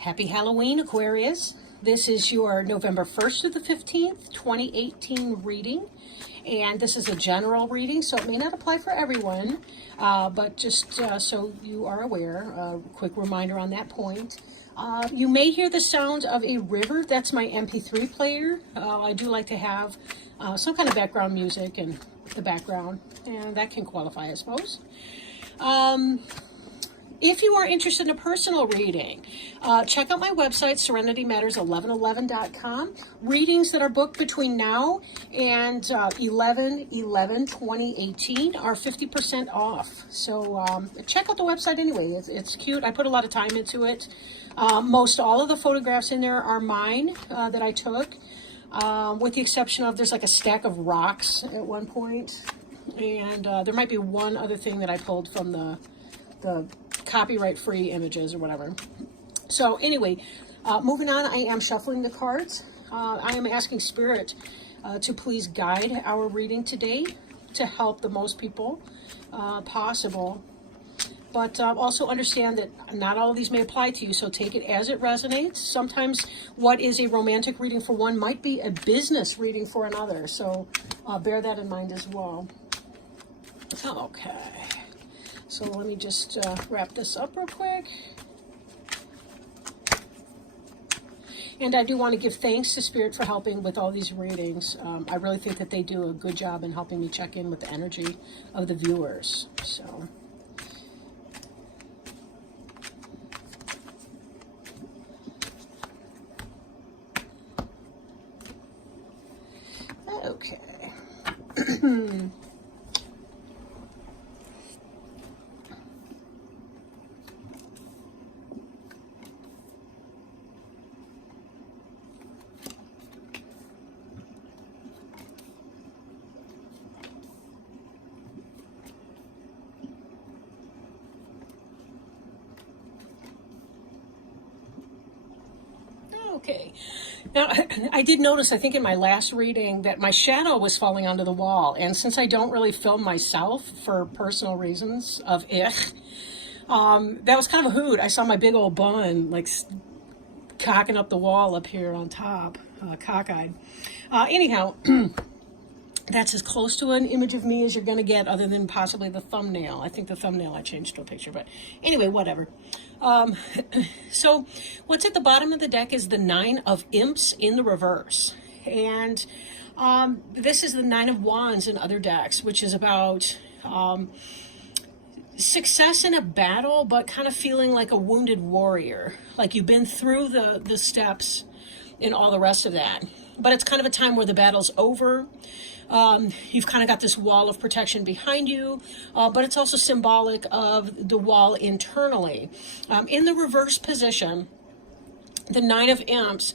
Happy Halloween, Aquarius. This is your November 1st to the 15th, 2018 reading. And this is a general reading, so it may not apply for everyone, but just so you are aware, a quick reminder on that point. You may hear the sound of a river. That's my MP3 player. I do like to have some kind of background music in the background, and that can qualify, I suppose. If you are interested in a personal reading, check out my website, serenitymatters1111.com. Readings that are booked between now and 11/11/2018 are 50% off. So check out the website anyway. It's cute. I put a lot of time into it. Most all of the photographs in there are mine that I took, with the exception of there's like a stack of rocks at one point. And there might be one other thing that I pulled from the copyright-free images or whatever. So anyway, moving on, I am shuffling the cards. I am asking Spirit to please guide our reading today to help the most people possible. But also understand that not all of these may apply to you, so take it as it resonates. Sometimes what is a romantic reading for one might be a business reading for another, so bear that in mind as well. Okay. So let me just wrap this up real quick. And I do want to give thanks to Spirit for helping with all these readings. I really think that they do a good job in helping me check in with the energy of the viewers. So, okay. Okay. Now, I did notice, I think in my last reading, that my shadow was falling onto the wall. And since I don't really film myself for personal reasons of that was kind of a hoot. I saw my big old bun, like, cocking up the wall up here on top, cockeyed. Anyhow, that's as close to an image of me as you're going to get, other than possibly the thumbnail. I think the thumbnail I changed to a picture, but anyway, whatever. So what's at the bottom of the deck is the Nine of Imps in the reverse. And this is the Nine of Wands in other decks, which is about success in a battle, but kind of feeling like a wounded warrior. Like you've been through the steps and all the rest of that. But it's kind of a time where the battle's over. You've kind of got this wall of protection behind you, but it's also symbolic of the wall internally. In the reverse position, the Nine of Imps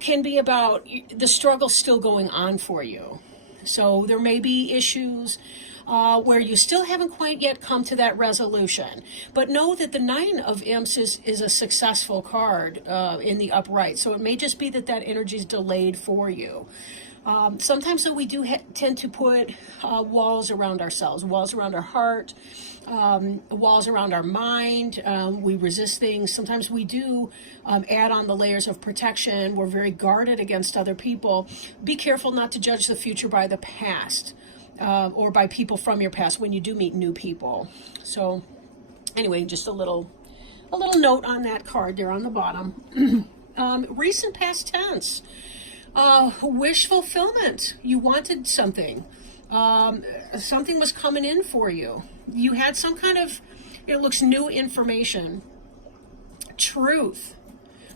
can be about the struggle still going on for you. So there may be issues where you still haven't quite yet come to that resolution. But know that the Nine of Imps is a successful card in the upright. So it may just be that that energy is delayed for you. Sometimes though we do tend to put walls around ourselves, walls around our heart, walls around our mind. We resist things. Sometimes we do add on the layers of protection. We're very guarded against other people. Be careful not to judge the future by the past. Or by people from your past when you do meet new people. So anyway, just a little note on that card there on the bottom. Recent past tense. Wish fulfillment. You wanted something. Something was coming in for you. You had some kind of, it looks new information. Truth,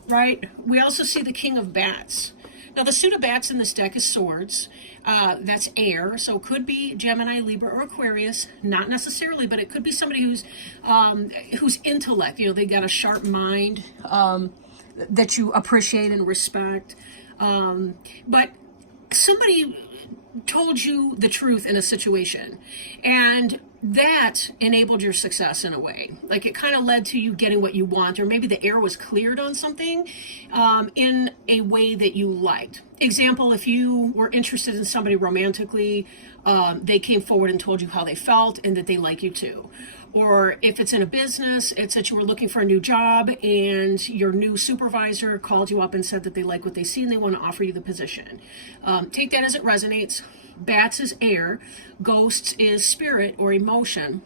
right? We also see the King of Bats. Now, the suit of bats in this deck is swords. That's air, so it could be Gemini, Libra, or Aquarius. Not necessarily, but it could be somebody who's intellect. You know, they got a sharp mind that you appreciate and respect. But somebody told you the truth in a situation, and that enabled your success in a way. Like it kind of led to you getting what you want, or maybe the air was cleared on something in a way that you liked. Example, if you were interested in somebody romantically, they came forward and told you how they felt and that they like you too. Or if it's in a business, it's that you were looking for a new job and your new supervisor called you up and said that they like what they see and they want to offer you the position. Take that as it resonates. Bats is air. Ghosts is spirit or emotion.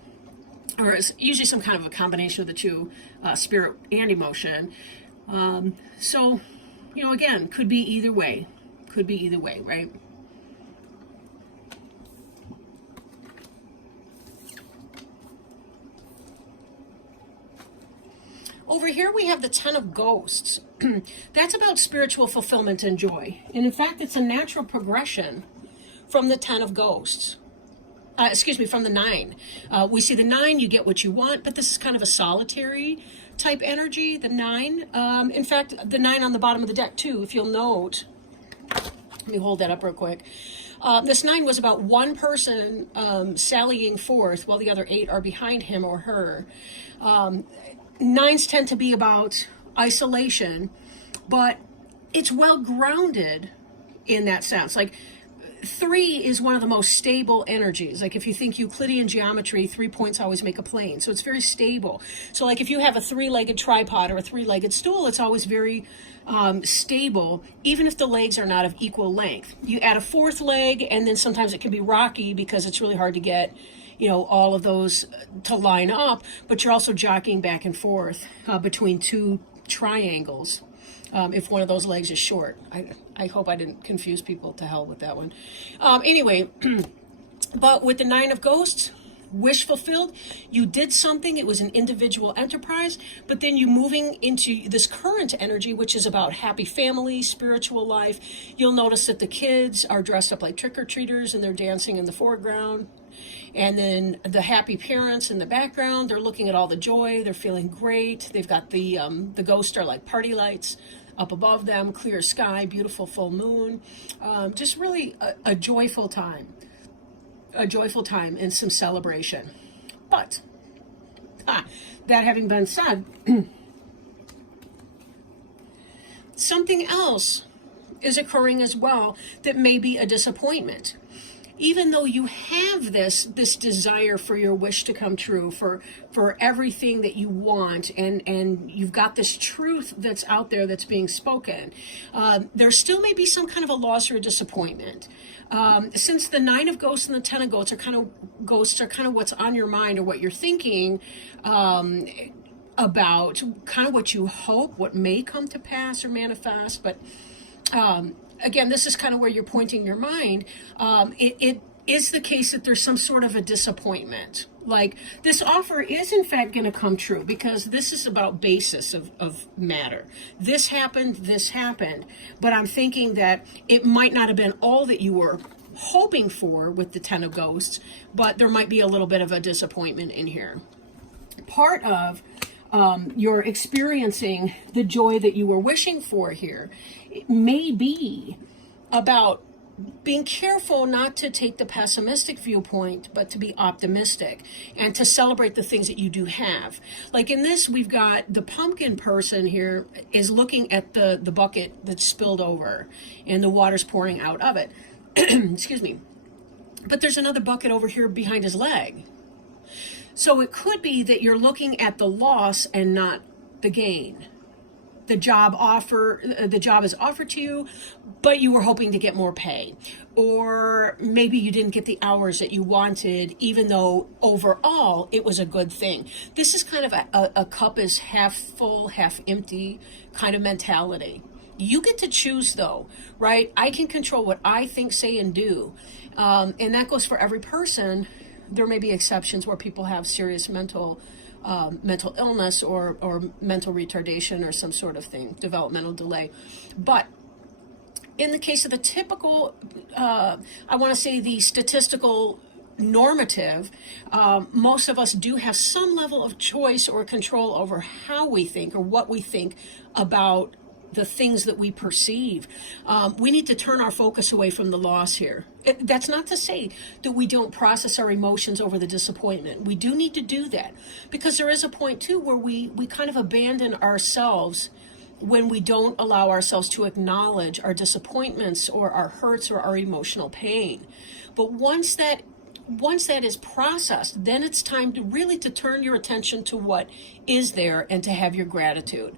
Or it's usually some kind of a combination of the two, spirit and emotion. So, you know, again, could be either way. Could be either way, right? Over here we have the Ten of Ghosts. That's about spiritual fulfillment and joy. And in fact, it's a natural progression from the Ten of Ghosts. From the 9. We see the 9, you get what you want, but this is kind of a solitary type energy, the 9. In fact, the 9 on the bottom of the deck too, if you'll note. Let me hold that up real quick. This 9 was about one person sallying forth while the other 8 are behind him or her. 9s tend to be about isolation, but it's well grounded in that sense. Like 3 is one of the most stable energies. Like if you think Euclidean geometry, 3 points always make a plane. So it's very stable. So like if you have a 3-legged tripod or a 3-legged stool, it's always very stable, even if the legs are not of equal length. You add a 4th leg, and then sometimes it can be rocky because it's really hard to get, you know, all of those to line up, but you're also jockeying back and forth between 2 triangles if one of those legs is short. I hope I didn't confuse people. To hell with that one. Anyway, but with the 9 of Ghosts, wish fulfilled, you did something, it was an individual enterprise, but then you moving into this current energy, which is about happy family, spiritual life. You'll notice that the kids are dressed up like trick-or-treaters and they're dancing in the foreground. And then the happy parents in the background, they're looking at all the joy, they're feeling great. They've got the ghosts are like party lights up above them, clear sky, beautiful full moon. Just really a joyful time. A joyful time and some celebration. But, that having been said, something else is occurring as well that may be a disappointment. Even though you have this desire for your wish to come true, for everything that you want, and you've got this truth that's out there that's being spoken, there still may be some kind of a loss or a disappointment. Since the 9 of Ghosts and the 10 of Ghosts are kind of what's on your mind or what you're thinking about, kind of what you hope, what may come to pass or manifest, but again, this is kind of where you're pointing your mind. It is the case that there's some sort of a disappointment. Like this offer is in fact going to come true because this is about basis of matter. This happened, but I'm thinking that it might not have been all that you were hoping for with the 10 of Ghosts, but there might be a little bit of a disappointment in here. Part of you're experiencing the joy that you were wishing for here. It may be about being careful not to take the pessimistic viewpoint, but to be optimistic and to celebrate the things that you do have. Like in this, we've got the pumpkin person here is looking at the bucket that's spilled over and the water's pouring out of it. Excuse me. But there's another bucket over here behind his leg. So it could be that you're looking at the loss and not the gain. The job is offered to you, but you were hoping to get more pay. Or maybe you didn't get the hours that you wanted, even though overall it was a good thing. This is kind of a cup is half full, half empty kind of mentality. You get to choose though, right? I can control what I think, say, and do. And that goes for every person. There may be exceptions where people have serious mental illness or mental retardation or some sort of thing, developmental delay. But in the case of the typical, I want to say the statistical normative, most of us do have some level of choice or control over how we think or what we think about the things that we perceive. We need to turn our focus away from the loss here. That's not to say that we don't process our emotions over the disappointment. We do need to do that because there is a point too where we kind of abandon ourselves when we don't allow ourselves to acknowledge our disappointments or our hurts or our emotional pain. But once that once that is processed, then it's time to really to turn your attention to what is there and to have your gratitude.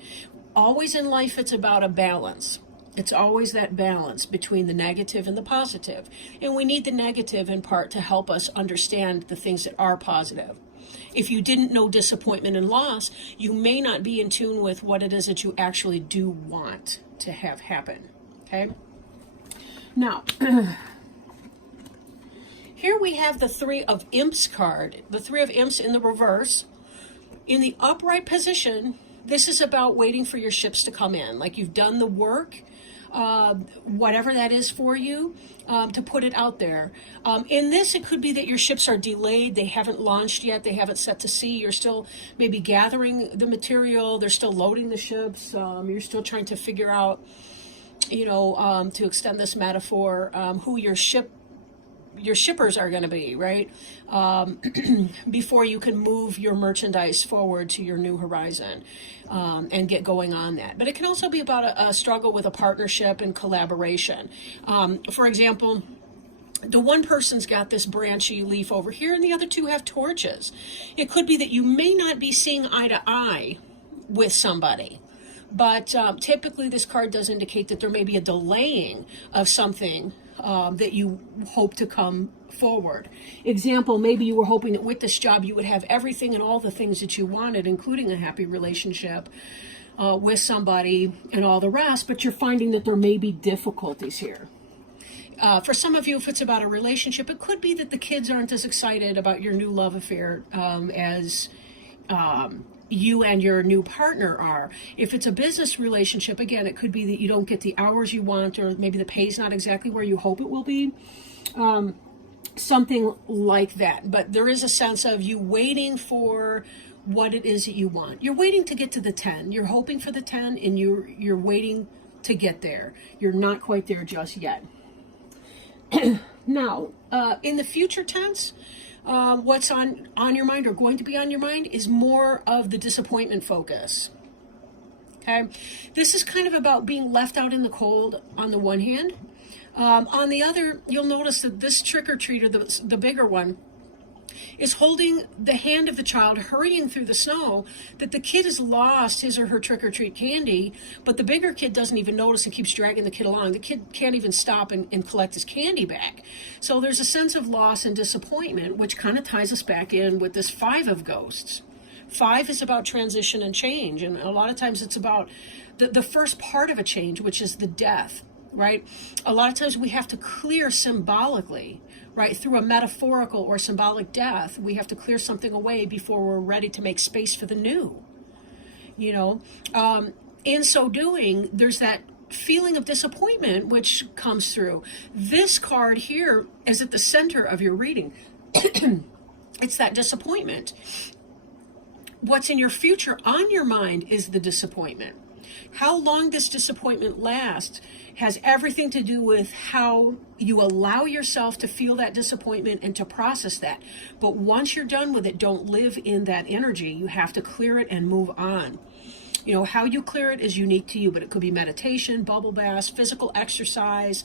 Always in life, it's about a balance. It's always that balance between the negative and the positive. And we need the negative in part to help us understand the things that are positive. If you didn't know disappointment and loss, you may not be in tune with what it is that you actually do want to have happen. Okay? Now, here we have the Three of Imps card. The Three of Imps in the reverse. In the upright position, this is about waiting for your ships to come in. Like you've done the work, whatever that is for you, to put it out there. In this, it could be that your ships are delayed. They haven't launched yet. They haven't set to sea. You're still maybe gathering the material. They're still loading the ships. You're still trying to figure out, to extend this metaphor, who your shippers are going to be, right? Before you can move your merchandise forward to your new horizon and get going on that. But it can also be about a struggle with a partnership and collaboration. For example, the one person's got this branchy leaf over here and the other two have torches. It could be that you may not be seeing eye to eye with somebody. But typically this card does indicate that there may be a delaying of something that you hope to come forward. Example, maybe you were hoping that with this job you would have everything and all the things that you wanted, including a happy relationship with somebody and all the rest, but you're finding that there may be difficulties here. For some of you, if it's about a relationship, it could be that the kids aren't as excited about your new love affair as you and your new partner are. If it's a business relationship, again, it could be that you don't get the hours you want, or maybe the pay's not exactly where you hope it will be. Something like that. But there is a sense of you waiting for what it is that you want. You're waiting to get to the 10. You're hoping for the 10 and you're waiting to get there. You're not quite there just yet. Now, in the future tense, what's on your mind or going to be on your mind is more of the disappointment focus. Okay, this is kind of about being left out in the cold on the one hand. On the other, you'll notice that this trick-or-treater, the bigger one, is holding the hand of the child, hurrying through the snow, that the kid has lost his or her trick-or-treat candy, but the bigger kid doesn't even notice and keeps dragging the kid along. The kid can't even stop and collect his candy back. So there's a sense of loss and disappointment, which kind of ties us back in with this Five of Ghosts. Five is about transition and change, and a lot of times it's about the first part of a change, which is the death, right? A lot of times we have to clear symbolically, right? Through a metaphorical or symbolic death, we have to clear something away before we're ready to make space for the new, In so doing, there's that feeling of disappointment which comes through. This card here is at the center of your reading. It's that disappointment. What's in your future on your mind is the disappointment. How long this disappointment lasts has everything to do with how you allow yourself to feel that disappointment and to process that. But once you're done with it, don't live in that energy. You have to clear it and move on. How you clear it is unique to you, but it could be meditation, bubble baths, physical exercise,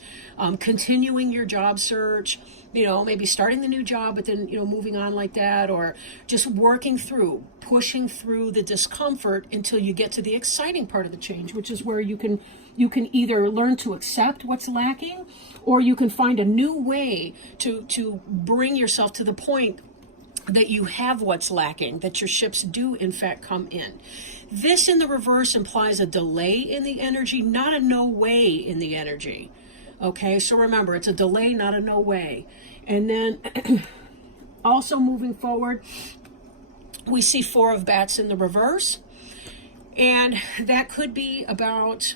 continuing your job search, maybe starting the new job, but then, moving on like that, or just working through, pushing through the discomfort until you get to the exciting part of the change, which is where you can either learn to accept what's lacking, or you can find a new way to bring yourself to the point that you have what's lacking, that your ships do in fact come in. This in the reverse implies a delay in the energy, not a no way in the energy. Okay, so remember, it's a delay, not a no way. And then also moving forward, we see Four of Bats in the reverse. And that could be about,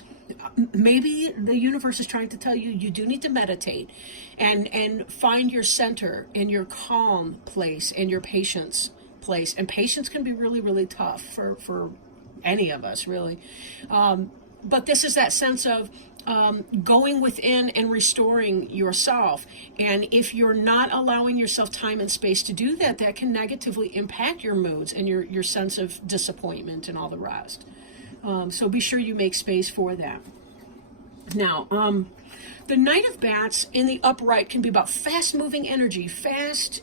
maybe the universe is trying to tell you, you do need to meditate and find your center and your calm place and your patience place. And patience can be really, really tough for any of us, really. But this is that sense of going within and restoring yourself. And if you're not allowing yourself time and space to do that, that can negatively impact your moods and your sense of disappointment and all the rest. So be sure you make space for that. Now, the Knight of Bats in the upright can be about fast-moving energy, fast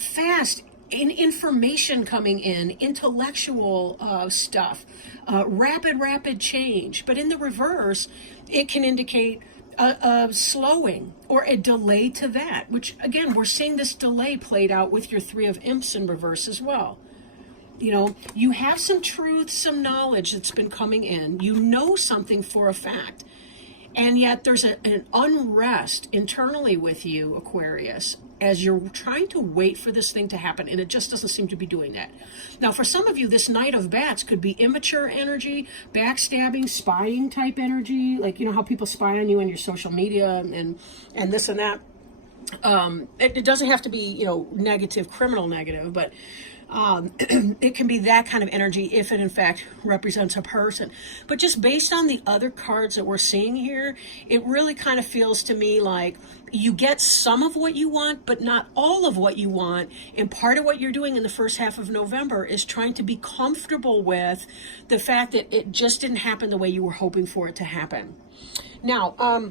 fast information coming in, intellectual stuff, rapid change. But in the reverse, it can indicate a slowing or a delay to that, which again, we're seeing this delay played out with your Three of Imps in reverse as well. You know, you have some truth, some knowledge that's been coming in. You know something for a fact. And yet there's an unrest internally with you, Aquarius, as you're trying to wait for this thing to happen, and it just doesn't seem to be doing that. Now, for some of you, this Knight of Bats could be immature energy, backstabbing, spying type energy, like, you know, how people spy on you on your social media and this and that. It doesn't have to be, you know, negative, criminal negative, but it can be that kind of energy if it in fact represents a person. But just based on the other cards that we're seeing here, it really kind of feels to me like you get some of what you want, but not all of what you want. And part of what you're doing in the first half of November is trying to be comfortable with the fact that it just didn't happen the way you were hoping for it to happen. Now,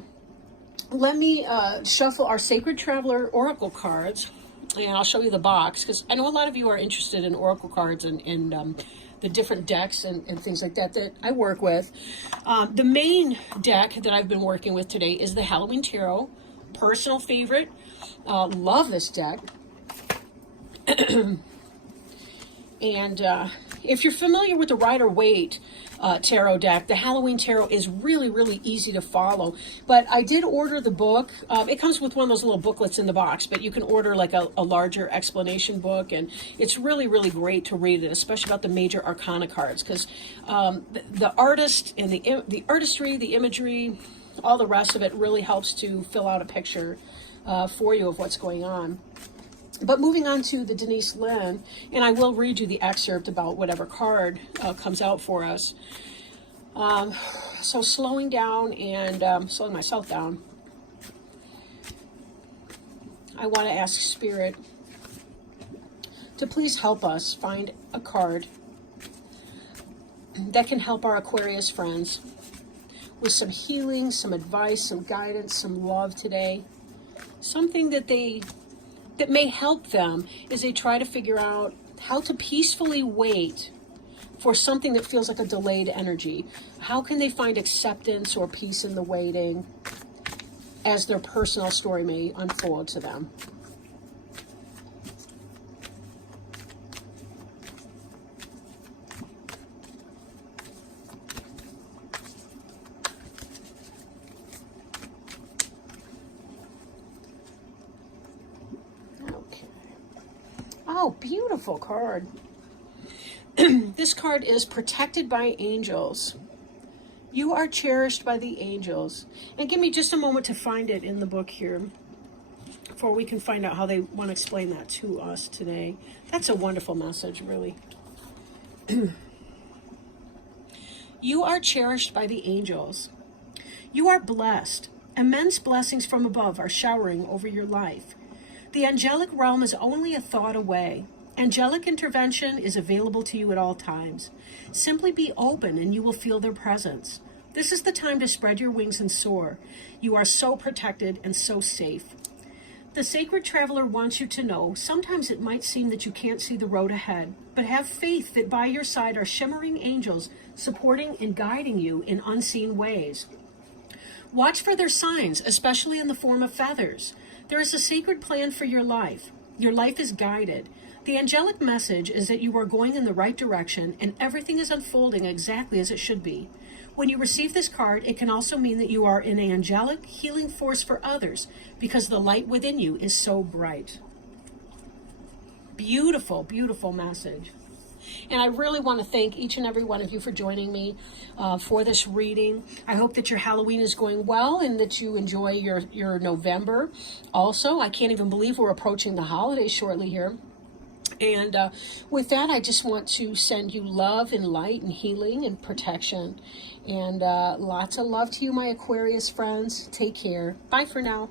let me shuffle our Sacred Traveler Oracle cards. And I'll show you the box, because I know a lot of you are interested in oracle cards and the different decks and things like that that I work with. The main deck that I've been working with today is the Halloween Tarot. Personal favorite. Love this deck. And if you're familiar with the Rider-Waite tarot deck, the Halloween Tarot is really easy to follow. But I did order the book. It comes with one of those little booklets in the box, but you can order like a larger explanation book, and it's really great to read it, especially about the major arcana cards, because the artist and the artistry, the imagery, all the rest of it really helps to fill out a picture for you of what's going on. But moving on to the Denise Lynn, and I will read you the excerpt about whatever card comes out for us. So slowing down and slowing myself down, I want to ask Spirit to please help us find a card that can help our Aquarius friends with some healing, some advice, some guidance, some love today. Something that may help them as they try to figure out how to peacefully wait for something that feels like a delayed energy. How can they find acceptance or peace in the waiting as their personal story may unfold to them? Oh, beautiful card. This card is protected by angels. You are cherished by the angels. And give me just a moment to find it in the book here before we can find out how they want to explain that to us today. That's a wonderful message, really. You are cherished by the angels. You are blessed. Immense blessings from above are showering over your life. The angelic realm is only a thought away. Angelic intervention is available to you at all times. Simply be open and you will feel their presence. This is the time to spread your wings and soar. You are so protected and so safe. The Sacred Traveler wants you to know sometimes it might seem that you can't see the road ahead, but have faith that by your side are shimmering angels supporting and guiding you in unseen ways. Watch for their signs, especially in the form of feathers. There is a sacred plan for your life. Your life is guided. The angelic message is that you are going in the right direction and everything is unfolding exactly as it should be. When you receive this card, it can also mean that you are an angelic healing force for others because the light within you is so bright. Beautiful, beautiful message. And I really want to thank each and every one of you for joining me for this reading. I hope that your Halloween is going well and that you enjoy your November. Also, I can't even believe we're approaching the holidays shortly here. And with that, I just want to send you love and light and healing and protection. And lots of love to you, my Aquarius friends. Take care. Bye for now.